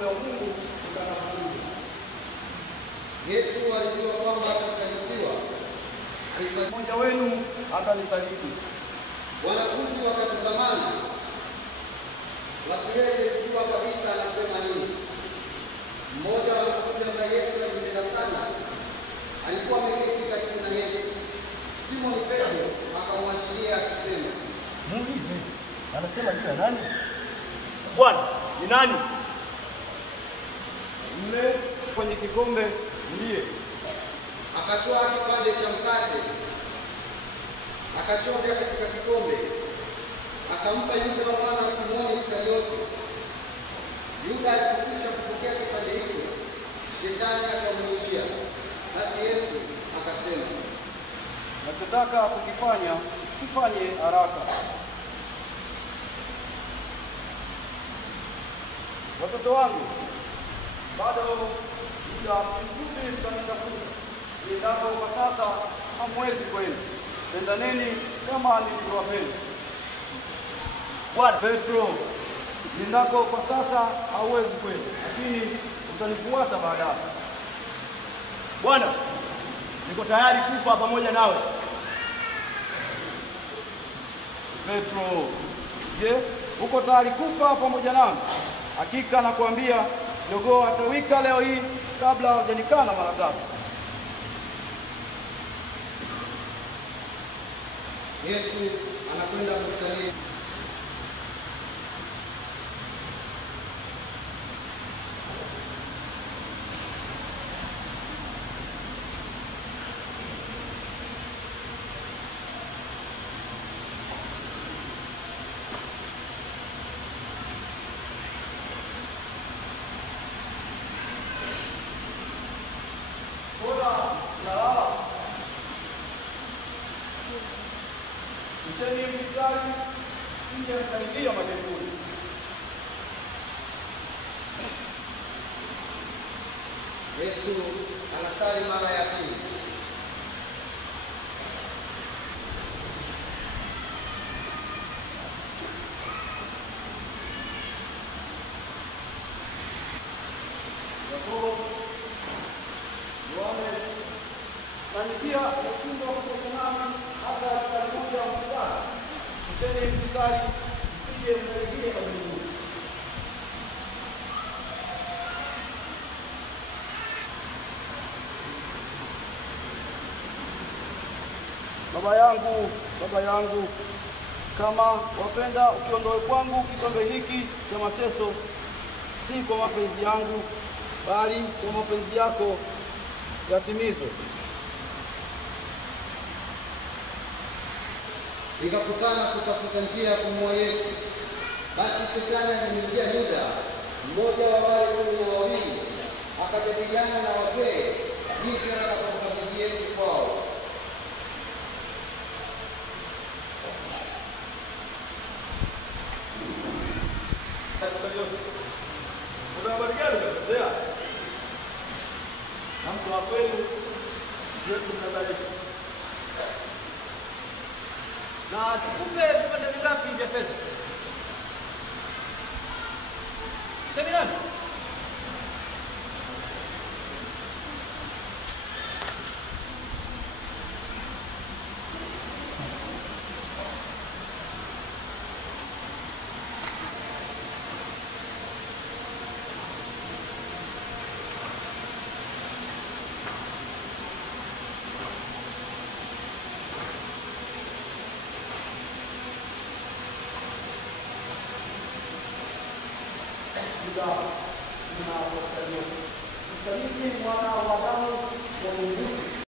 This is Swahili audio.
ufalme wa Mungu utakapokuja. Yesu alijua kwamba atasalitiwa. Mmoja wenu atanisaliti. Wanafunzi wakatazamana wasiweze kujua kabisa anasema nini. Mmoja wa wanafunzi ambaye Yesu alimpenda sana alikuwa ameketi karibu na Yesu. Simoni Petro akamwashiria akisema, Muulize, anasema jina nani? Bwana, ni nani? Yule kwenye kikombe ndiye. Akatoa kipande cha mkate, akachovya katika kikombe, akampa Yuda mwana wa Simoni Iskarioti. Yuda alipokwisha kupokea kipande hicho, Shetani akamwingia. Basi Yesu akasema, Nachotaka kukifanya, kifanye haraka. Watoto wangu, bado muda mfupi mtanitafuta. Niendako kwa sasa hamwezi kwenda. Pendaneni kama nilivyowapenda. Bwana, Petro, niendako kwa sasa hauwezi kwenda, lakini utanifuata baadaye. Bwana, niko tayari kufa pamoja nawe. Petro, je, uko tayari kufa pamoja nami? Hakika nakwambia, jogoo atawika leo hii kabla hujanikana mara tatu. Yesu anakwenda kusaliti. Mcheni mstari nje mkaingia madenguni. Yesu anasali mara ya pili. Yakobo, Yohane, nani pia wachunga pamoja nami hata mstari mmoja wa mstari. Mcheni mstari msije mkaingia madenguni. Baba yangu, kama wapenda ukiondoe kwangu kikombe hiki cha mateso, si kwa mapenzi yangu, bali kwa mapenzi yako yatimizwe. Ikakutana kutafuta njia ya kumuua Yesu. Basi Shetani alimwingia Yuda, mmoja wa wale 12, akajadiliana na wazee jinsi atakapomkabidhi Yesu kwao. Na mtu wa kweli yetu mnadhalika. Na tukupe vipande vingapi vya fedha? Sema nani? Msaliti mwana wa Adamu wa Mungu.